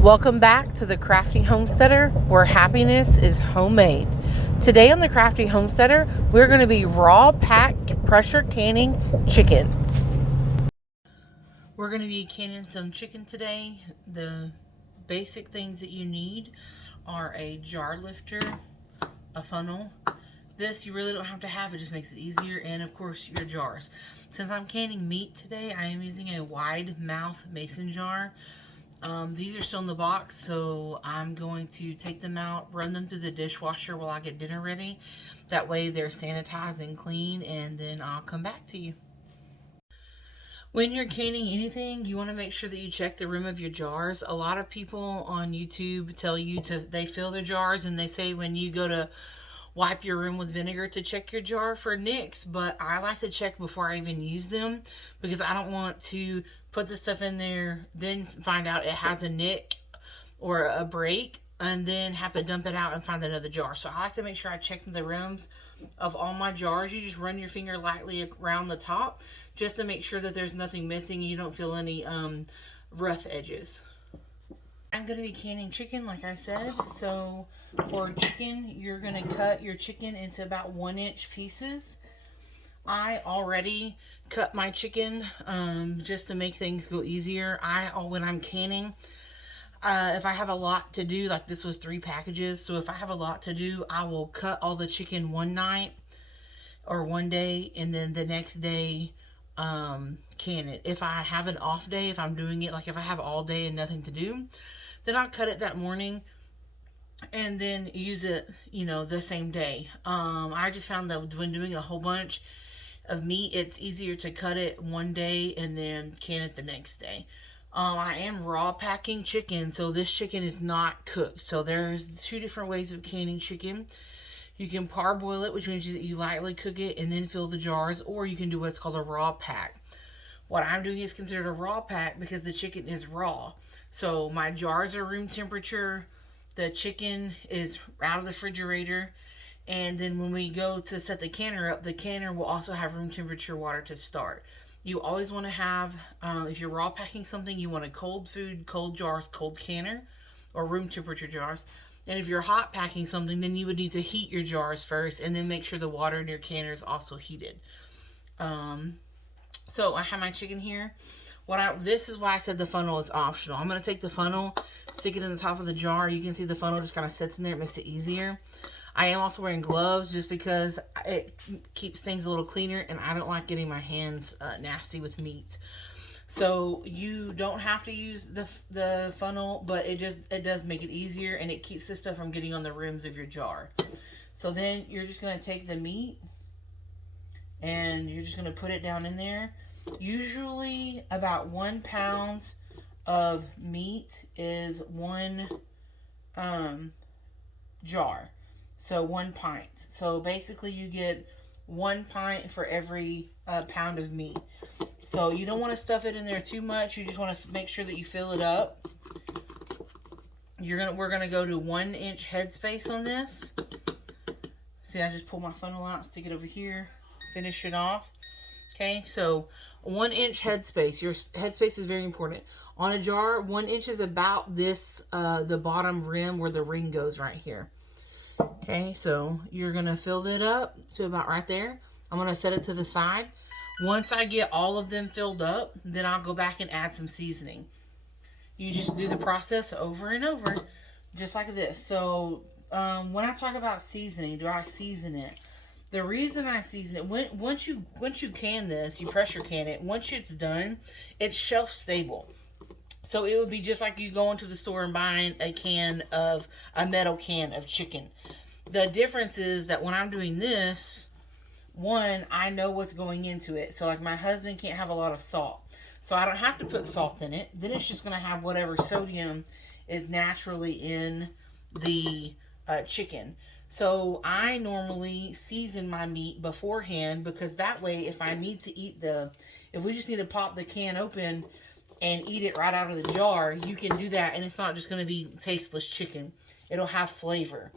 Welcome back to the Crafty Homesteader, where happiness is homemade. Today on the Crafty Homesteader, we're going to be raw pack pressure canning chicken. We're going to be canning some chicken today. The basic things that you need are a jar lifter, a funnel. This you really don't have to have, it just makes it easier, and of course your jars. Since I'm canning meat today, I am using a wide mouth mason jar. These are still in the box, so I'm going to take them out, run them through the dishwasher while I get dinner ready. That way they're sanitized and clean, and then I'll come back to you. When you're canning anything, you want to make sure that you check the rim of your jars. A lot of people on YouTube tell you they fill their jars, and they say when you go to wipe your rim with vinegar to check your jar for nicks, but I like to check before I even use them because I don't want to put the stuff in there, then find out it has a nick or a break, and then have to dump it out and find another jar. So I like to make sure I check the rims of all my jars. You just run your finger lightly around the top just to make sure that there's nothing missing. You don't feel any rough edges. I'm going to be canning chicken, like I said. So for chicken, you're going to cut your chicken into about 1-inch pieces. I already cut my chicken just to make things go easier. When I'm canning, if I have a lot to do, like this was 3 packages, so if I have a lot to do, I will cut all the chicken one night or one day, and then the next day can it. If I have an off day, if I'm doing it, like if I have all day and nothing to do, then I'll cut it that morning and then use it, the same day. I just found that when doing a whole bunch of meat, it's easier to cut it one day and then can it the next day. I am raw packing chicken, so this chicken is not cooked. So there's 2 different ways of canning chicken. You can parboil it, which means that you lightly cook it and then fill the jars, or you can do what's called a raw pack. What I'm doing is considered a raw pack because the chicken is raw. So my jars are room temperature, the chicken is out of the refrigerator, and then when we go to set the canner up, the canner will also have room temperature water to start. You always want to have, if you're raw packing something, you want a cold food, cold jars, cold canner, or room temperature jars. And if you're hot packing something, then you would need to heat your jars first and then make sure the water in your canner is also heated. So I have my chicken here. This is why I said the funnel is optional. I'm going to take the funnel, stick it in the top of the jar. You can see the funnel just kind of sits in there. It makes it easier. I am also wearing gloves just because it keeps things a little cleaner, and I don't like getting my hands nasty with meat. So you don't have to use the funnel, but it does make it easier, and it keeps this stuff from getting on the rims of your jar. So then you're just going to take the meat, and you're just going to put it down in there. Usually about 1 pound of meat is 1 jar. So 1 pint. So basically you get 1 pint for every pound of meat. So you don't want to stuff it in there too much. You just want to make sure that you fill it up. We're gonna go to 1-inch headspace on this. See, I just pull my funnel out, stick it over here, finish it off. Okay, so 1-inch headspace. Your headspace is very important. On a jar, 1 inch is about this, the bottom rim where the ring goes right here. Okay, so you're going to fill it up to about right there. I'm going to set it to the side. Once I get all of them filled up, then I'll go back and add some seasoning. You just do the process over and over, just like this. So when I talk about seasoning, do I season it? The reason I season it, once you can this, you pressure can it. Once it's done, it's shelf stable. So it would be just like you going to the store and buying a metal can of chicken. The difference is that when I'm doing this, one, I know what's going into it. So like my husband can't have a lot of salt. So I don't have to put salt in it. Then it's just going to have whatever sodium is naturally in the chicken. So I normally season my meat beforehand because that way if I need to if we just need to pop the can open and eat it right out of the jar, you can do that, and it's not just going to be tasteless chicken. It'll have flavor.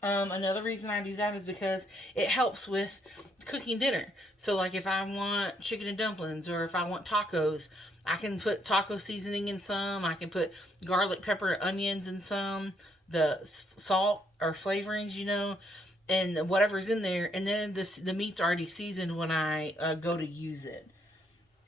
Another reason I do that is because it helps with cooking dinner. So like if I want chicken and dumplings or if I want tacos, I can put taco seasoning in some. I can put garlic, pepper, onions in some. The salt or flavorings, you know, and whatever's in there. And then the meat's already seasoned when I go to use it.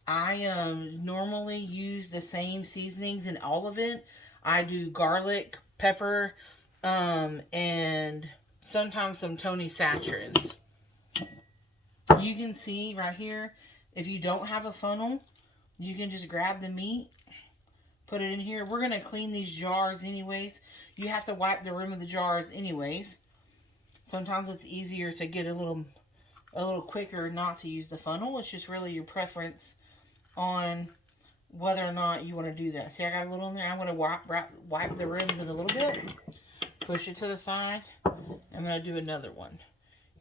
I normally use the same seasonings in all of it. I do garlic, pepper, and sometimes some Tony Satchins. You can see right here, if you don't have a funnel, you can just grab the meat, put it in here. We're going to clean these jars anyways. You have to wipe the rim of the jars anyways. Sometimes it's easier to get a little quicker not to use the funnel. It's just really your preference on whether or not you want to do that. See, I got a little in there. I'm going to wipe the rims in a little bit. Push it to the side. I'm going to do another one.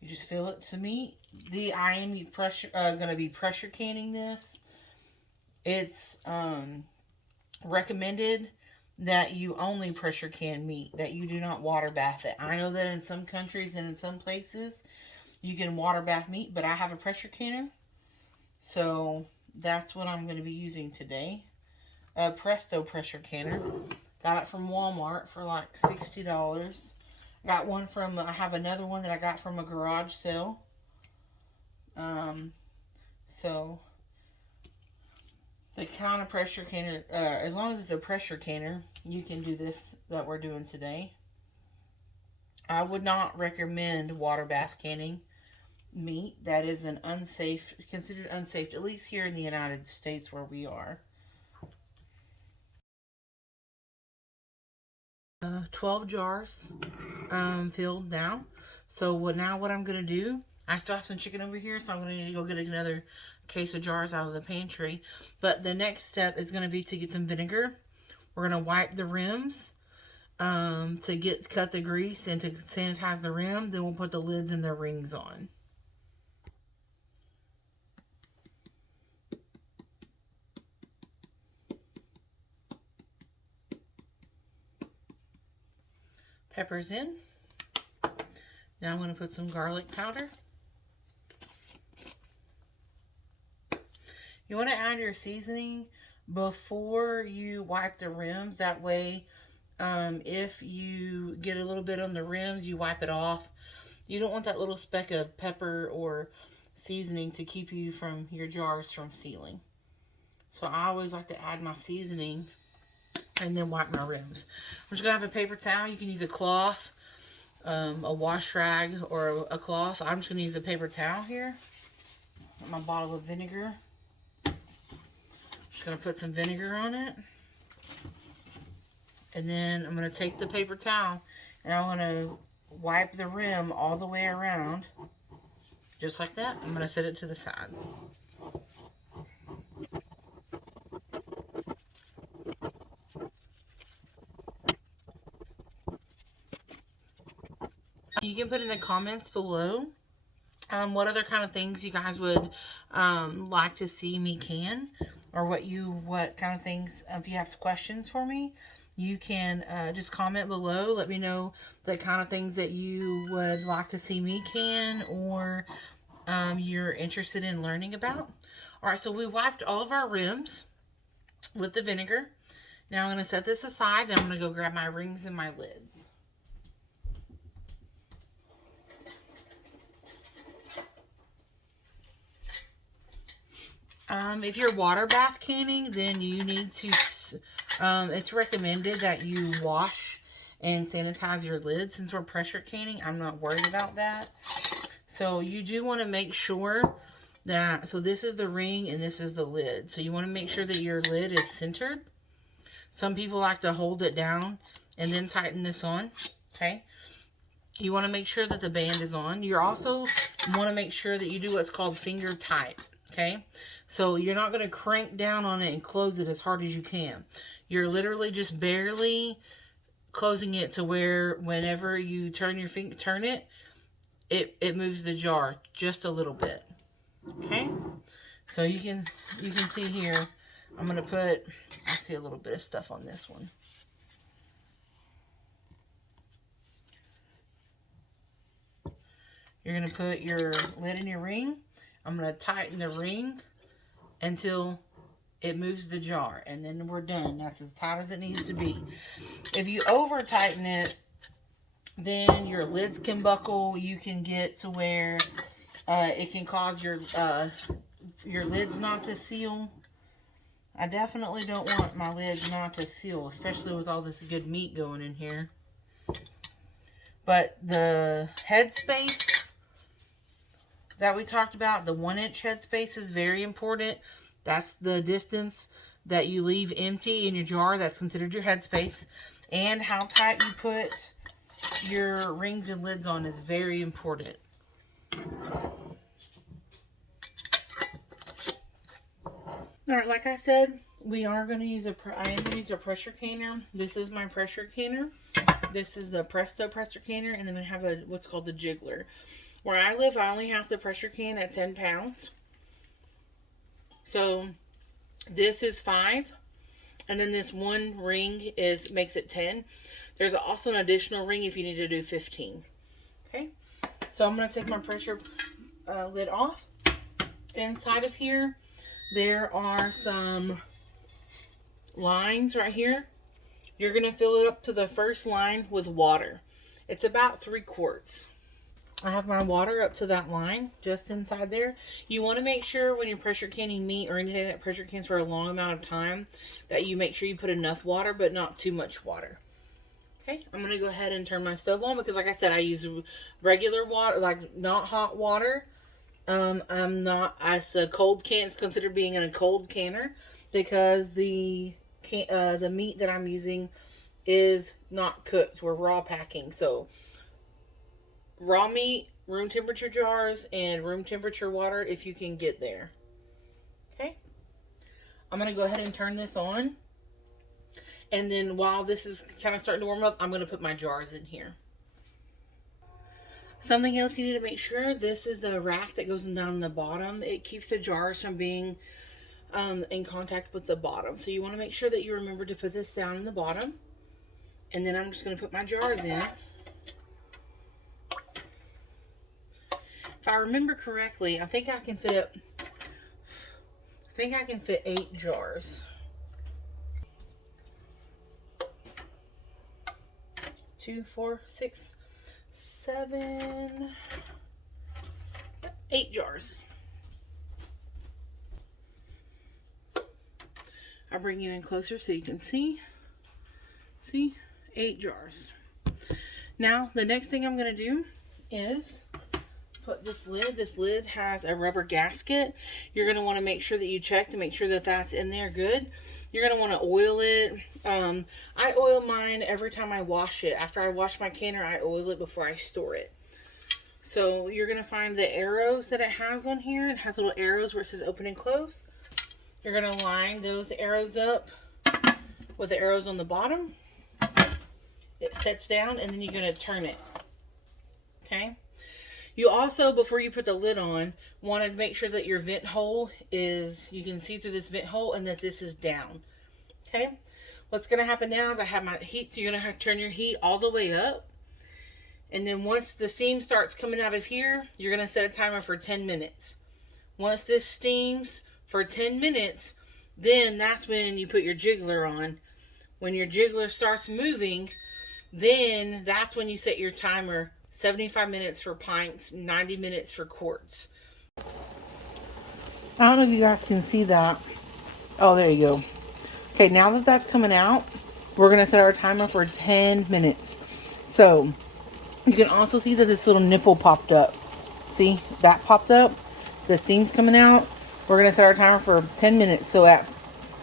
You just fill it to meat. I am going to be pressure canning this. It's recommended that you only pressure can meat, that you do not water bath it. I know that in some countries and in some places you can water bath meat, but I have a pressure canner, so that's what I'm going to be using today. A Presto pressure canner. Got it from Walmart for like $60. Got one from, I have another one that I got from a garage sale. So the kind of pressure canner, as long as it's a pressure canner, you can do this that we're doing today. I would not recommend water bath canning meat. That is considered unsafe, at least here in the United States where we are. 12 jars filled now. So what I'm going to do, I still have some chicken over here, so I'm going to need to go get another case of jars out of the pantry. But the next step is going to be to get some vinegar. We're going to wipe the rims to cut the grease and to sanitize the rim. Then we'll put the lids and the rings on. Peppers in. Now I'm going to put some garlic powder. You want to add your seasoning before you wipe the rims. That way, if you get a little bit on the rims, you wipe it off. You don't want that little speck of pepper or seasoning to keep you from your jars from sealing. So I always like to add my seasoning and then wipe my rims. I'm just going to have a paper towel. You can use a cloth, a wash rag, or a cloth. I'm just going to use a paper towel here. My bottle of vinegar. Just going to put some vinegar on it. And then I'm going to take the paper towel and I'm going to wipe the rim all the way around. Just like that. I'm going to set it to the side. You can put in the comments below what other kind of things you guys would like to see me can, or what kind of things, if you have questions for me, you can just comment below. Let me know the kind of things that you would like to see me can, or you're interested in learning about. Alright, so we wiped all of our rims with the vinegar. Now I'm going to set this aside and I'm going to go grab my rings and my lids. If you're water bath canning, then you need to, it's recommended that you wash and sanitize your lid. Since we're pressure canning, I'm not worried about that. So you do want to make sure that, so this is the ring and this is the lid. So you want to make sure that your lid is centered. Some people like to hold it down and then tighten this on, okay? You want to make sure that the band is on. You also want to make sure that you do what's called finger tight, okay? So you're not going to crank down on it and close it as hard as you can. You're literally just barely closing it to where whenever you turn your finger, it moves the jar just a little bit. Okay? So you can see here, I'm going to put, I see a little bit of stuff on this one. You're going to put your lid in your ring. I'm going to tighten the ring until it moves the jar, and then we're done. That's as tight as it needs to be. If you over tighten it, then your lids can buckle. You can get to where it can cause your lids not to seal. I definitely don't want my lids not to seal, especially with all this good meat going in here. But the headspace that we talked about, the 1-inch headspace, is very important. That's the distance that you leave empty in your jar. That's considered your headspace. And how tight you put your rings and lids on is very important. Alright, like I said, we are going to use I am going to use a pressure canner. This is my pressure canner. This is the Presto pressure canner, and then I have what's called the jiggler. Where I live, I only have the pressure can at 10 pounds. So this is 5, and then this one ring makes it 10. There's also an additional ring if you need to do 15. Okay, so I'm going to take my pressure lid off. Inside of here, there are some lines right here. You're going to fill it up to the first line with water. It's about 3 quarts. I have my water up to that line, just inside there. You want to make sure when you're pressure canning meat or anything that pressure cans for a long amount of time, that you make sure you put enough water, but not too much water. Okay, I'm going to go ahead and turn my stove on because, like I said, I use regular water, like not hot water. I'm not, as a cold can, it's considered being in a cold canner because the meat that I'm using is not cooked. We're raw packing, so raw meat, room temperature jars, and room temperature water if you can get there. Okay, I'm going to go ahead and turn this on. And then while this is kind of starting to warm up, I'm going to put my jars in here. Something else you need to make sure, this is the rack that goes down on the bottom. It keeps the jars from being in contact with the bottom. So you want to make sure that you remember to put this down in the bottom. And then I'm just going to put my jars in. If I remember correctly, I think I can fit 8 jars. 2, 4, 6, 7, 8 jars. I'll bring you in closer so you can see. See? 8 jars. Now, the next thing I'm going to do is put this lid. This lid has a rubber gasket. You're going to want to make sure that you check to make sure that that's in there good. You're going to want to oil it. I oil mine every time I wash it. After I wash my canner, I oil it before I store it. So you're going to find the arrows that it has on here. It has little arrows where it says open and close. You're going to line those arrows up with the arrows on the bottom. It sets down, and then you're going to turn it. Okay? You also, before you put the lid on, want to make sure that your vent hole is, you can see through this vent hole, and that this is down. Okay? What's going to happen now is I have my heat, so you're going to have to turn your heat all the way up. And then once the steam starts coming out of here, you're going to set a timer for 10 minutes. Once this steams for 10 minutes, then that's when you put your jiggler on. When your jiggler starts moving, then that's when you set your timer. 75 minutes for pints, 90 minutes for quarts. I don't know if you guys can see that. Oh, there you go. Okay, now that that's coming out, we're going to set our timer for 10 minutes. So, you can also see that this little nipple popped up. See, that popped up. The steam's coming out. We're going to set our timer for 10 minutes. So, at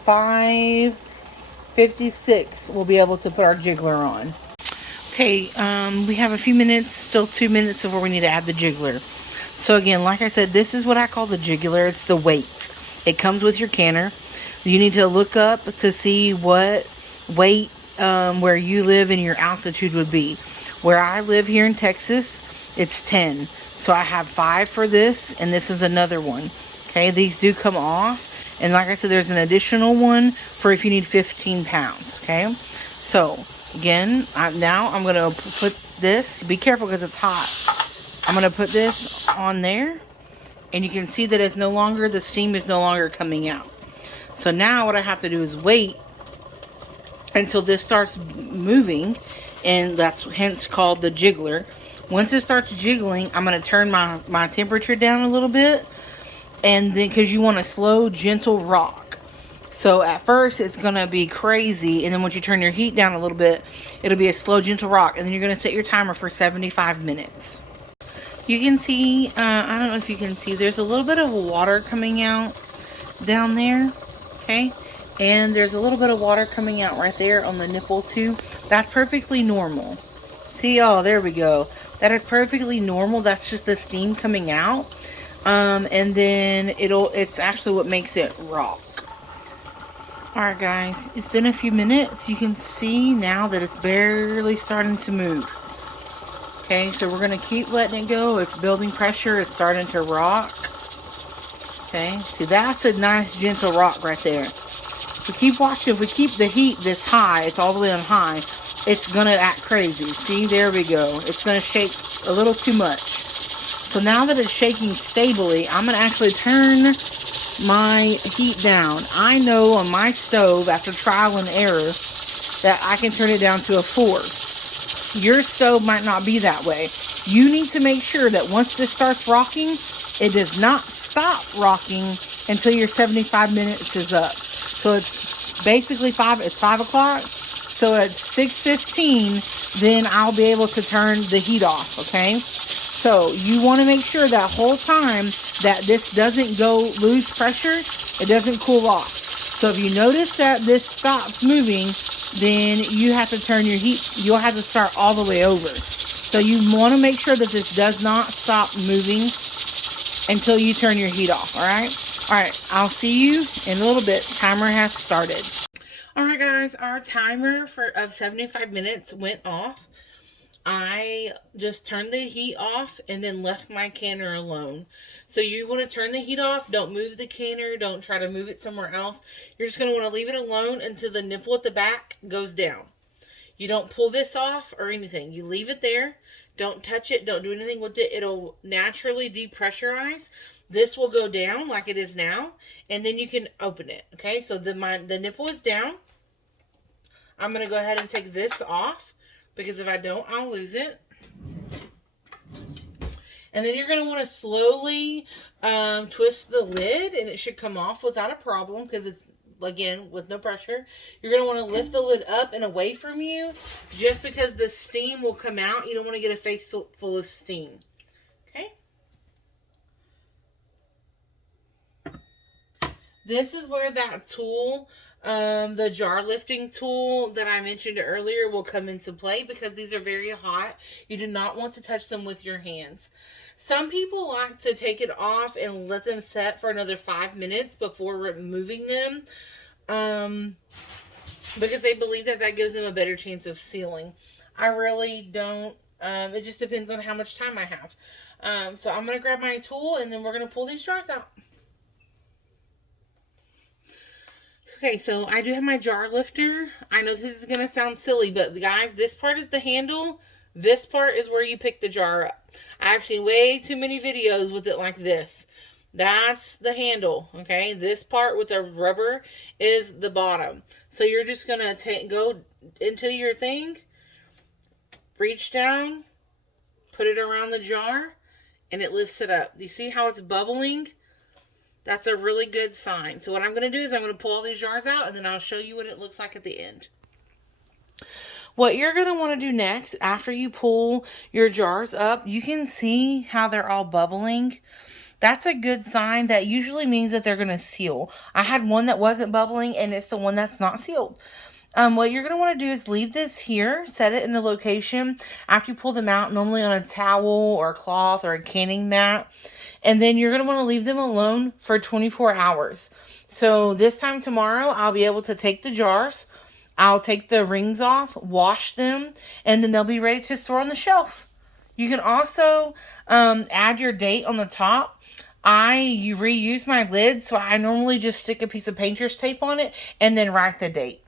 5:56, we'll be able to put our jiggler on. Okay, we have a few minutes, still 2 minutes before we need to add the jiggler. So again, like I said, this is what I call the jiggler. It's the weight. It comes with your canner. You need to look up to see what weight where you live and your altitude would be. Where I live here in Texas, it's 10. So I have 5 for this, and this is another one. Okay, these do come off. And like I said, there's an additional one for if you need 15 pounds. Okay, so again, I'm going to put this, be careful because it's hot. I'm going to put this on there, and you can see that it's no longer, the steam is no longer coming out. So now what I have to do is wait until this starts moving, and that's hence called the jiggler. Once it starts jiggling, I'm going to turn my temperature down a little bit, and then because you want a slow, gentle rock. So at first it's going to be crazy, and then once you turn your heat down a little bit, it'll be a slow, gentle rock, and then you're going to set your timer for 75 minutes. You can see, I don't know if you can see, there's a little bit of water coming out down there, okay? And there's a little bit of water coming out right there on the nipple too. That's perfectly normal. See, oh, there we go. That is perfectly normal. That's just the steam coming out. And then it's actually what makes it rock. Alright guys, it's been a few minutes. You can see now that it's barely starting to move. Okay, so we're going to keep letting it go. It's building pressure. It's starting to rock. Okay, see, that's a nice gentle rock right there. If we keep watching, if we keep the heat this high, it's all the way on high, it's going to act crazy. See, there we go. It's going to shake a little too much. So now that it's shaking stably, I'm going to actually turn my heat down. I know on my stove, after trial and error, that I can turn it down to a 4. Your stove might not be that way. You need to make sure that once this starts rocking, it does not stop rocking until your 75 minutes is up. So it's basically 5 o'clock. So at 6:15, then I'll be able to turn the heat off, okay? So you want to make sure that whole time that this doesn't lose pressure, it doesn't cool off. So if you notice that this stops moving, then you have to turn your heat, you'll have to start all the way over. So you want to make sure that this does not stop moving until you turn your heat off, alright? Alright, I'll see you in a little bit. Timer has started. Alright guys, our timer of 75 minutes went off. I just turned the heat off and then left my canner alone. So you want to turn the heat off. Don't move the canner. Don't try to move it somewhere else. You're just going to want to leave it alone until the nipple at the back goes down. You don't pull this off or anything. You leave it there. Don't touch it. Don't do anything with it. It'll naturally depressurize. This will go down like it is now. And then you can open it. Okay, so the nipple is down. I'm going to go ahead and take this off, because if I don't, I'll lose it. And then you're going to want to slowly twist the lid, and it should come off without a problem, because it's, again, with no pressure. You're going to want to lift the lid up and away from you, just because the steam will come out. You don't want to get a face full of steam. Okay? This is where that tool, the jar lifting tool that I mentioned earlier, will come into play, because these are very hot. You do not want to touch them with your hands. Some people like to take it off and let them set for another 5 minutes before removing them, because they believe that gives them a better chance of sealing. I really don't. It just depends on how much time I have. So I'm going to grab my tool, and then we're going to pull these jars out. Okay, so I do have my jar lifter. I know this is going to sound silly, but guys, this part is the handle. This part is where you pick the jar up. I've seen way too many videos with it like this. That's the handle, okay? This part with the rubber is the bottom. So you're just going to go into your thing, reach down, put it around the jar, and it lifts it up. Do you see how it's bubbling? That's a really good sign. So what I'm going to do is I'm going to pull all these jars out, and then I'll show you what it looks like at the end. What you're going to want to do next, after you pull your jars up, you can see how they're all bubbling. That's a good sign. That usually means that they're going to seal. I had one that wasn't bubbling, and it's the one that's not sealed. What you're going to want to do is leave this here, set it in the location after you pull them out, normally on a towel or a cloth or a canning mat. And then you're going to want to leave them alone for 24 hours. So this time tomorrow, I'll be able to take the jars, I'll take the rings off, wash them, and then they'll be ready to store on the shelf. You can also add your date on the top. You reuse my lids, so I normally just stick a piece of painter's tape on it and then write the date.